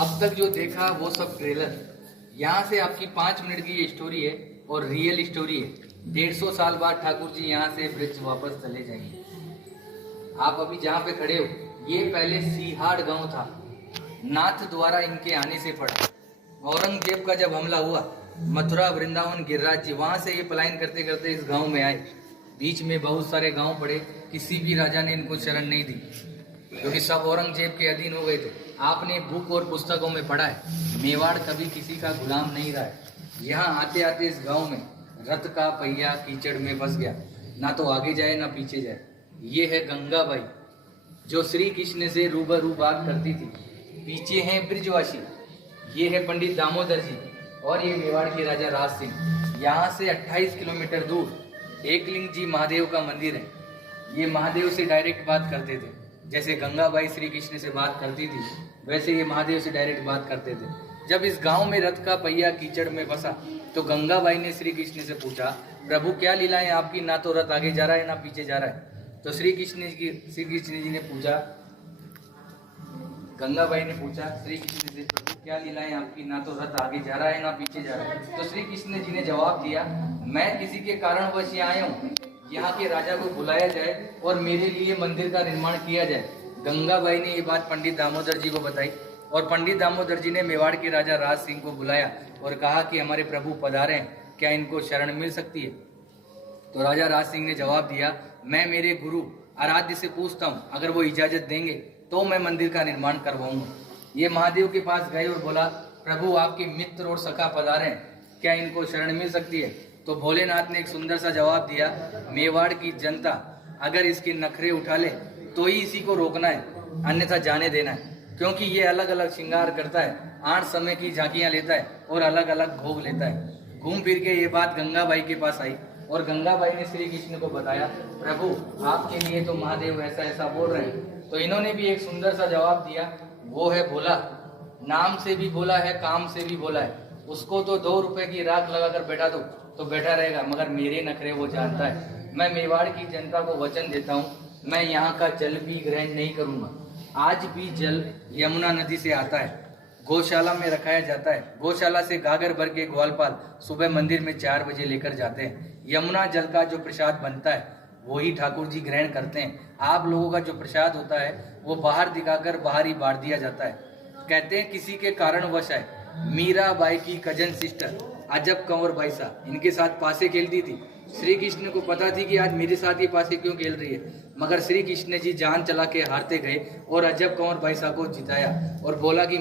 अब तक जो देखा वो सब ट्रेलर। यहाँ से आपकी 5 मिनट की ये स्टोरी है और रियल स्टोरी है। 150 साल बाद ठाकुर जी यहाँ से ब्रिज वापस चले जाएंगे। आप अभी जहाँ पे खड़े हो, ये पहले सीहाड़ गांव था। नाथ द्वारा इनके आने से पड़ा। औरंगजेब का जब हमला हुआ, मथुरा वृंदावन गिरिराज जी वहां से ये पलायन करते करते इस गांव में आए। बीच में बहुत सारे गांव पड़े, किसी भी राजा ने इनको शरण नहीं दी क्योंकि सब औरंगजेब के अधीन हो गए थे। आपने बुक और पुस्तकों में पढ़ा है, मेवाड़ कभी किसी का गुलाम नहीं रहा है। यहाँ आते आते इस गांव में रथ का पहिया कीचड़ में फंस गया, ना तो आगे जाए ना पीछे जाए। ये है गंगाबाई जो श्री कृष्ण से रूबरू बात करती थी। पीछे हैं ब्रिजवासी, ये है पंडित दामोदर जी और ये मेवाड़ के राजा राज सिंह। यहाँ से 28 किलोमीटर दूर एकलिंग जी महादेव का मंदिर है। ये महादेव से डायरेक्ट बात करते थे, जैसे गंगाबाई श्री कृष्ण से बात करती थी वैसे ये महादेव से डायरेक्ट बात करते थे। जब इस गांव में रथ का पहिया कीचड़ में फंसा तो गंगाबाई ने श्री कृष्ण से पूछा, प्रभु क्या लीलाएं आपकी, ना तो रथ आगे जा रहा है ना पीछे जा रहा है। तो श्री कृष्ण जी ने पूछा, गंगाबाई ने पूछा श्री कृष्ण से, प्रभु क्या लीलाएं आपकी, ना तो रथ आगे जा रहा है ना पीछे जा रहा है। तो श्री कृष्ण जी ने जवाब दिया, मैं किसी के कारणवश यहाँ आया हूँ, यहाँ के राजा को बुलाया जाए और मेरे लिए मंदिर का निर्माण किया जाए। गंगाबाई ने ये बात पंडित दामोदर जी को बताई और पंडित दामोदर जी ने मेवाड़ के राजा राज सिंह को बुलाया और कहा कि हमारे प्रभु पधारे हैं, क्या इनको शरण मिल सकती है। तो राजा राज सिंह ने जवाब दिया, मैं मेरे गुरु आराध्य से पूछता हूँ, अगर वो इजाजत देंगे तो मैं मंदिर का निर्माण करवाऊंगा। ये महादेव के पास गए और बोला, प्रभु आपके मित्र और सखा पधारे हैं, क्या इनको शरण मिल सकती है। तो भोलेनाथ ने एक सुंदर सा जवाब दिया, मेवाड़ की जनता अगर इसके नखरे उठा ले तो ही इसी को रोकना है, अन्यथा जाने देना है, क्योंकि ये अलग अलग श्रृंगार करता है, 8 समय की झांकियां लेता है और अलग अलग भोग लेता है। घूम फिर के ये बात गंगाबाई के पास आई और गंगाबाई ने श्री कृष्ण को बताया, प्रभु आपके लिए तो महादेव ऐसा ऐसा बोल रहे हैं। तो इन्होंने भी एक सुंदर सा जवाब दिया, वो है भोला, नाम से भी भोला है, काम से भी भोला है। उसको तो 2 रुपए की राख लगाकर बैठा दो तो बैठा रहेगा, मगर मेरे नखरे वो जानता है। मैं मेवाड़ की जनता को वचन देता हूँ, मैं यहाँ का जल भी ग्रहण नहीं करूँगा। आज भी जल यमुना नदी से आता है, गौशाला में रखाया जाता है। गौशाला से गागर भर के ग्वालपाल सुबह मंदिर में 4 बजे लेकर जाते हैं। यमुना जल का जो प्रसाद बनता है वही ठाकुर जी ग्रहण करते हैं। आप लोगों का जो प्रसाद होता है वो बाहर दिखाकर बाहर ही बांट दिया जाता है। कहते हैं किसी के कारणवश है, मीराबाई की कजन सिस्टर अजब कंवर बाई साहब इनके साथ पासे खेलती थी। श्री कृष्ण को पता थी कि आज मेरे साथ ये पासे क्यों खेल रही है, मगर श्री कृष्ण जी जान चला के हारते गए और अजब कंवर बाई साहब को जिताया और बोला कि